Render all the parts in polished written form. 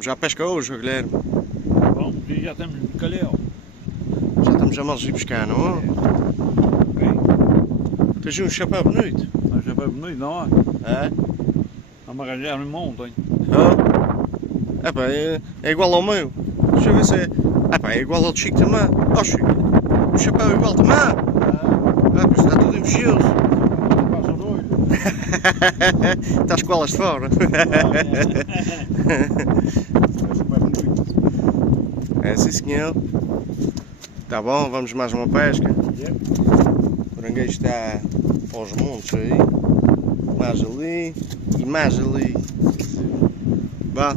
Já pesca hoje, Guilherme. Bom, já estamos no calhau. Já estamos a mal ir buscar, não é? Tens um chapéu bonito. Mas já foi bonito, não é? É? Vamos arranjar um ontem. Ah? Epá, é igual ao meu. Deixa eu ver se é. Epá, é igual ao do Chico também. Ó Chico, o chapéu é igual também. Ah, pois está tudo encheu-se. Passa doido. Estás com elas de fora. É super bonito. É sim senhor. Tá bom, vamos mais uma pesca. O caranguejo está aos montes aí. Mais ali e mais ali. Vá.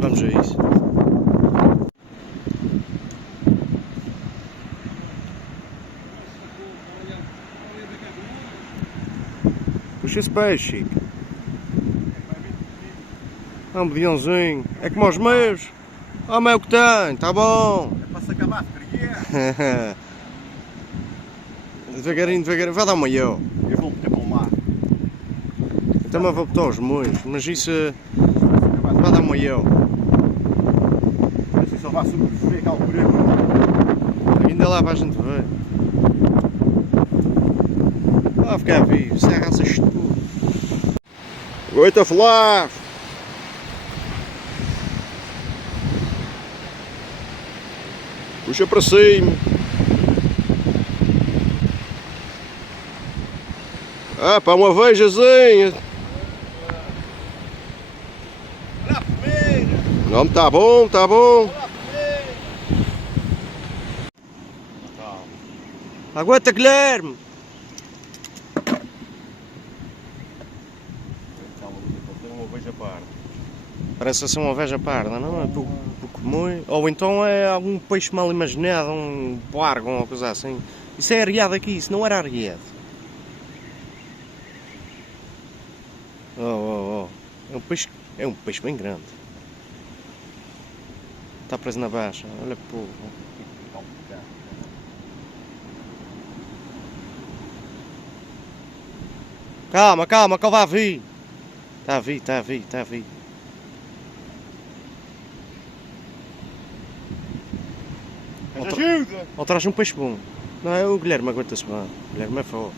Vamos a isso. Puxa esse peixe, Chico. É um bedionzinho. É como os meus. Oh, meu que tem, tá bom. É para se acabar, freguês. Devagarinho, devagarinho. Vai dar uma eu. Eu vou meter para o mar. Eu também vou botar os moinhos, mas isso vai dar uma eu. Assim só vai sobreviver aquela altura. Ainda lá para a gente ver. Vai ficar vivo, isso é raça estúpida. Oita falar! Puxa para cima! Ah, para uma veijazinha! Olha a primeira! Não, tá bom, tá bom! Olha a primeira! Aguenta, Guilherme! Parece assim uma veja parda, não é? Porque muito. Ou então é algum peixe mal imaginado, um bargo, uma coisa assim. Isso é areado aqui, isso não era areado. Oh. É um peixe bem grande. Está preso na baixa, olha pô. Calma, que ele vai vir. Está a vir. Ajuda! Ou traz um peixe bom. Não, é o Guilherme aguenta-se bem. O Guilherme é forte.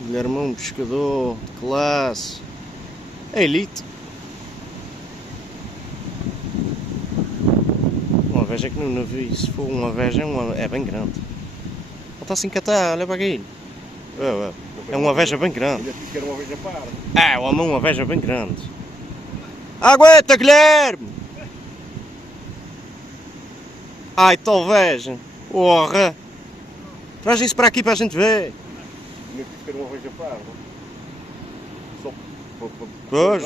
O Guilherme é um pescador de classe. É elite. Uma veja que não vi. Se for uma veja é bem grande. Ele está assim catar, olha para aquilo. É uma veja bem grande. Ainda disse que era uma veja parda. É, uma veja bem grande. Aguenta, Guilherme! Ai, tal veja. Porra! Traz isso para aqui para a gente ver. Ainda disse que era uma veja parda. Só para... Pois,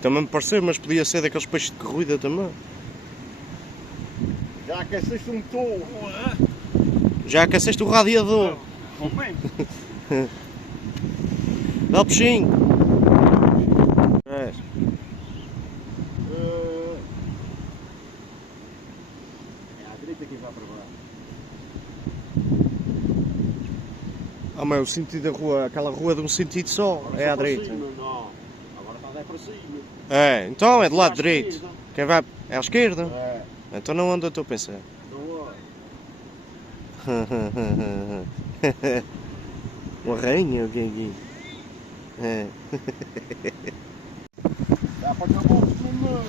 também me pareceu, mas podia ser daqueles peixes de corrida também. Já aqueceste um motor. Já aqueceste o radiador. Momento. Dá o peixinho. É à direita quem vai para baixo. Ah, mas o sentido da rua, aquela rua de um sentido só, é à direita. Não, agora está para cima. É, então é do lado À direito. esquerda. Quem vai é à esquerda? É, Então não anda, estou a pensar. não Uma rainha, o que é aqui? É. dá para cá bom de meu.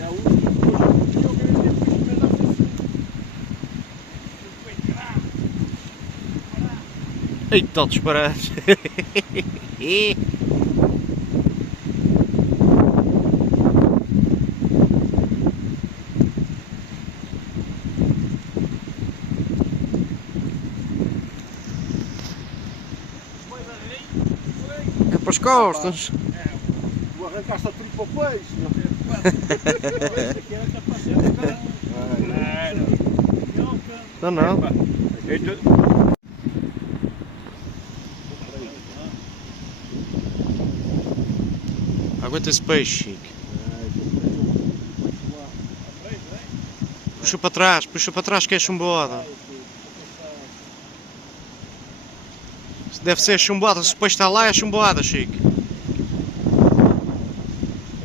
É o único que eu queria ter visto mesmo assim. Eita, tal disparate! É para as costas! Tu arrancaste a tudo para o peixe. Não. Aguenta esse peixe, Chico. puxa para trás que é chumbada. Deve ser chumbada, se depois está lá é chumbada, Chico. Espera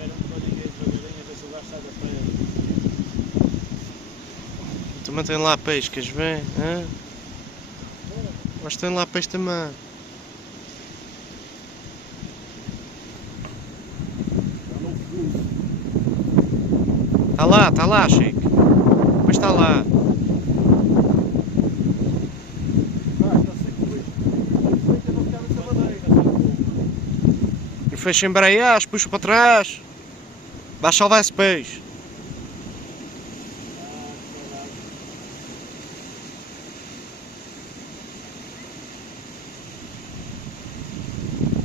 um bocadinho aí devagarinho, ver se o gajo sai da pedra. Também tem lá peixe, queres ver? Hã? Mas tem lá peixe também. Está lá, Chico. Depois está lá. E fecha embreagem, puxa para trás. Vai salvar esse peixe.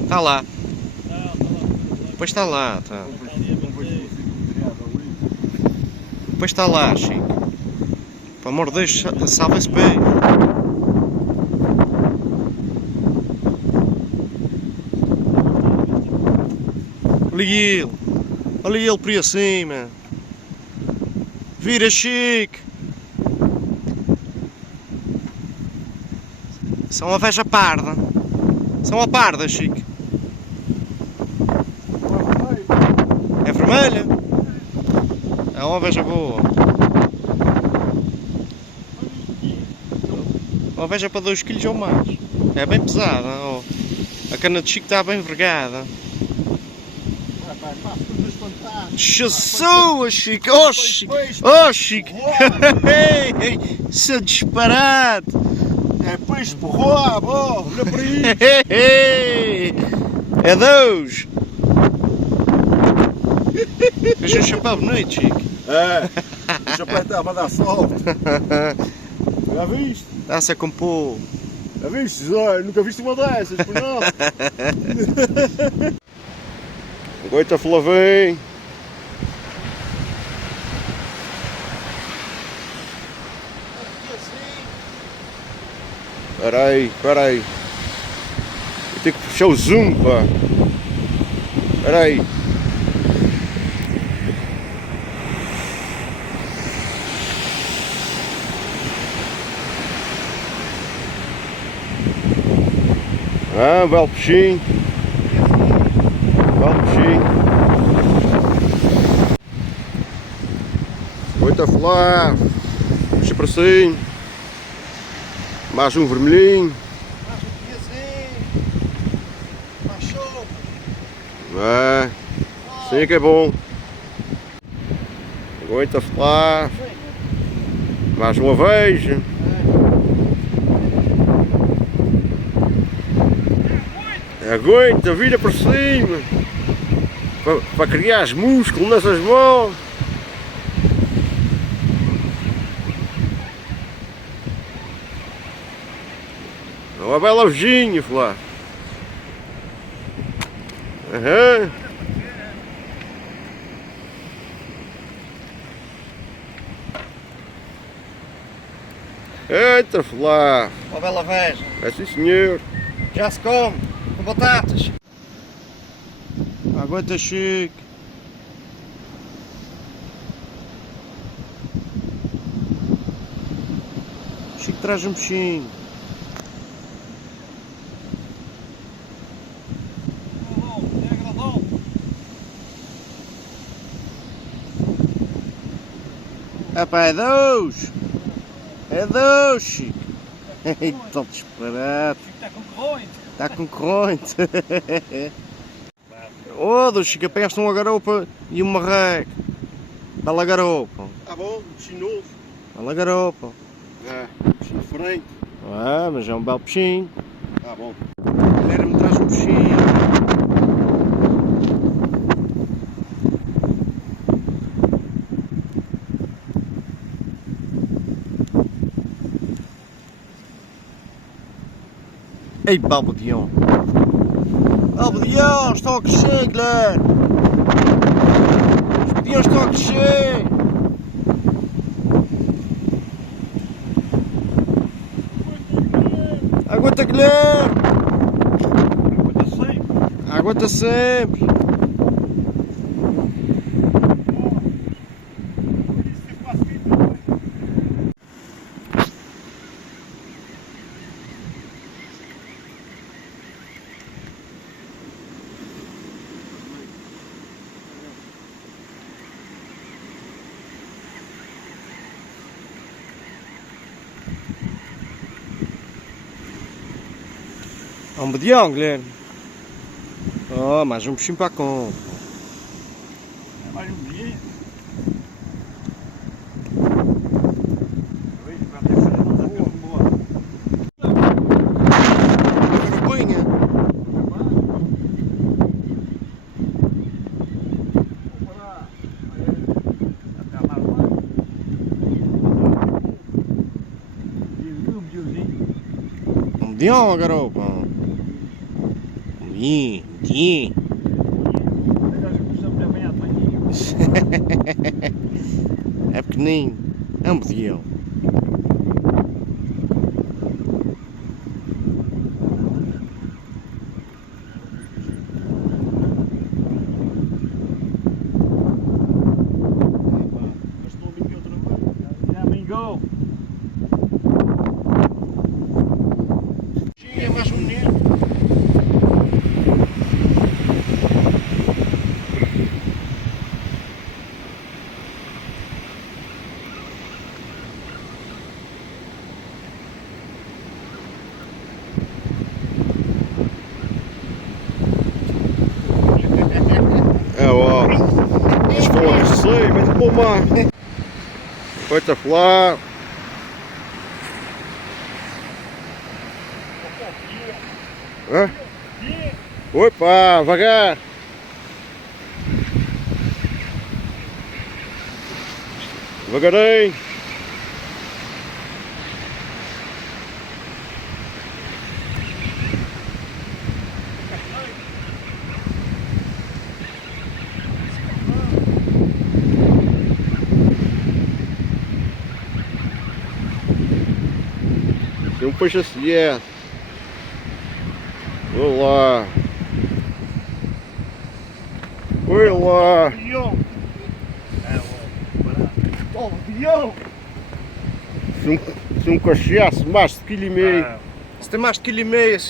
Está lá. Depois está lá. Tá. Depois está lá, Chico. Pelo amor de Deus, salva esse peixe. Olha ele por aí acima. Vira, Chico. São uma veja parda. São a parda, Chico. É vermelha? É uma veja boa. Uma veja para 2 kg ou mais. É bem pesada. Oh. A cana de Chico está bem vergada. Jesus, Chico! Oh, Chico! Oh, Chico! Seu disparate! É peixe porra, olha para isso! É Deus! Fez um chapéu bonito, Chico. É, o chapéu está a dar sorte. Já viste? Está-se a compor. Já viste, Zé? Nunca viste uma dessas, por não? Goita Flavém. Espera aí. Eu tenho que puxar o zoom, pá. Espera aí. Ah, belo peixinho. Goita Flavém. Puxa para cima. Mais um vermelhinho. Mais um piazinho. Mais sopa. É, sim que é bom. Goita Flavém. Mais uma veja. Aguenta, vira para cima. Para criar os músculos nessas mãos. É uma bela vejinha, Flá. Aham. Eita, Flá. Uma bela veja. É sim, senhor. Já se come. Com batatas. Aguenta, Chico. Chico traz um peixinho. Epá, é Deus! É Deus, Chico! Eita, disparate! Está com corrente! Oh, Deus, Chico, apanhaste uma garopa e um marreco! Bela garopa! Tá bom, peixinho novo. Bela garopa! É, peixinho diferente. Ah, mas é um belo peixinho! Tá bom. A galera me traz um peixinho! Ei, Balbudião! Balbudião, estão a crescer, Guilherme! Os Balbudiões estão a crescer! Aguenta, Guilherme! Aguenta sempre! É um bedião, Guilherme. Oh, mais um peixinho para com. É mais um dia. Vejo para ter que fazer uma coisa boa. Vergonha. Um bedião, garoto. Bedião. É pequenino. É um bedião. É mais um menino. É ó. Estou a descer, mas pô, mano. Foi-te a falar. Hã? Opa, vagar. Devagarinho. Tem um peixe assim, é. Olá. Olá. Se um cachaço mais de quilo e meio. Se tem mais de quilo e meio.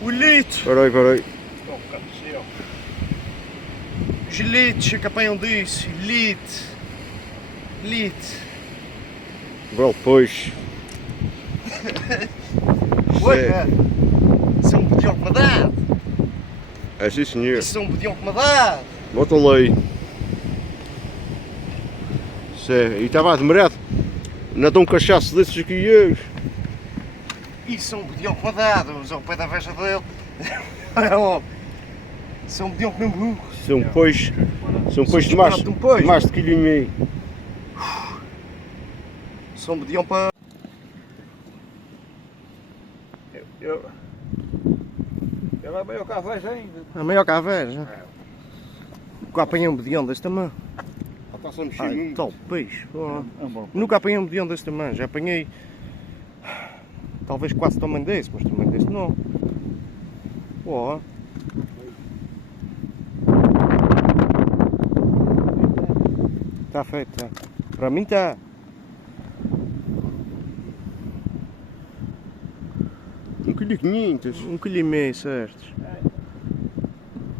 O litro. Peraí. Os litros que apanham disso. Litro. Belo peixe. Oi, cara. Isso é um bedião que me dá. É sim, senhor. Isso é um bedião que me dá. Bota aí. E estava a demorar. Não dá um cachaço desses aqui hoje. Isso é um bedião que me dá. Mas ao pé da veja dele. É óbvio. Isso é um bedião que não burro. Isso é um peixe. Isso é um peixe de mais de quilo e meio. Isso é um bedião para... Ela é meio caveja ainda. A maior caveja. Nunca apanhei um bedião deste tamanho. Está só mexendo. Tal peixe. Nunca apanhei um bedião deste tamanho. Já apanhei talvez quase o tamanho desse, mas o tamanho deste não. Ó. Está feito, tá. Para mim está. Um quilo e 500. Um quilo e meio, certo.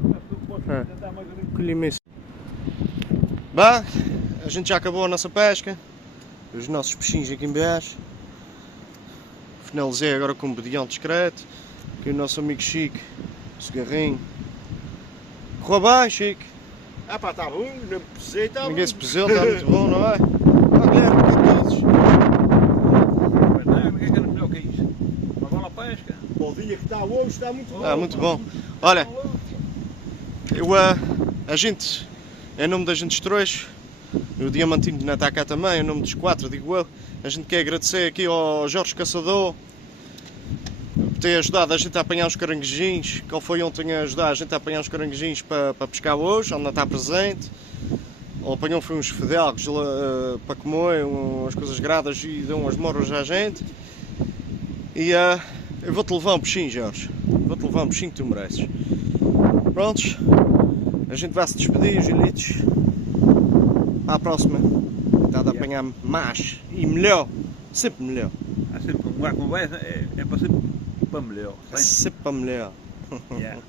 Um quilo e meio. Bem, a gente já acabou a nossa pesca. Os nossos peixinhos aqui embaixo. Finalizei agora com um bedião discreto. Aqui o nosso amigo Chico, o cigarrinho. Correu bem, Chico? Ah pá, está bom, não me pesei, está bom. Ninguém se pesou, está muito bom, não é? Ah, Guilherme, o que é que dizes? Mas é melhor que isso. Uma bola pesca. O dia que está hoje está muito bom. Ah, muito bom. Olha, a gente, em nome da gente Trouxa, o Diamantino não está cá também, em nome dos 4, digo eu, a gente quer agradecer aqui ao Jorge Caçador por ter ajudado a gente a apanhar uns caranguejinhos, que ele foi ontem a ajudar a gente a apanhar uns caranguejinhos para pescar hoje, ele não está presente. Ele apanhou foi uns fidelgos para comer, umas coisas gradas e deu umas moras à gente. E eu vou-te levar um peixinho, Jorge. Vou-te levar um peixinho que tu mereces. Prontos? A gente vai se despedir, Gilitos. À próxima. Está a apanhar mais e melhor. Sempre melhor. Uma conversa é para sempre para melhor. Sempre para melhor. Yeah.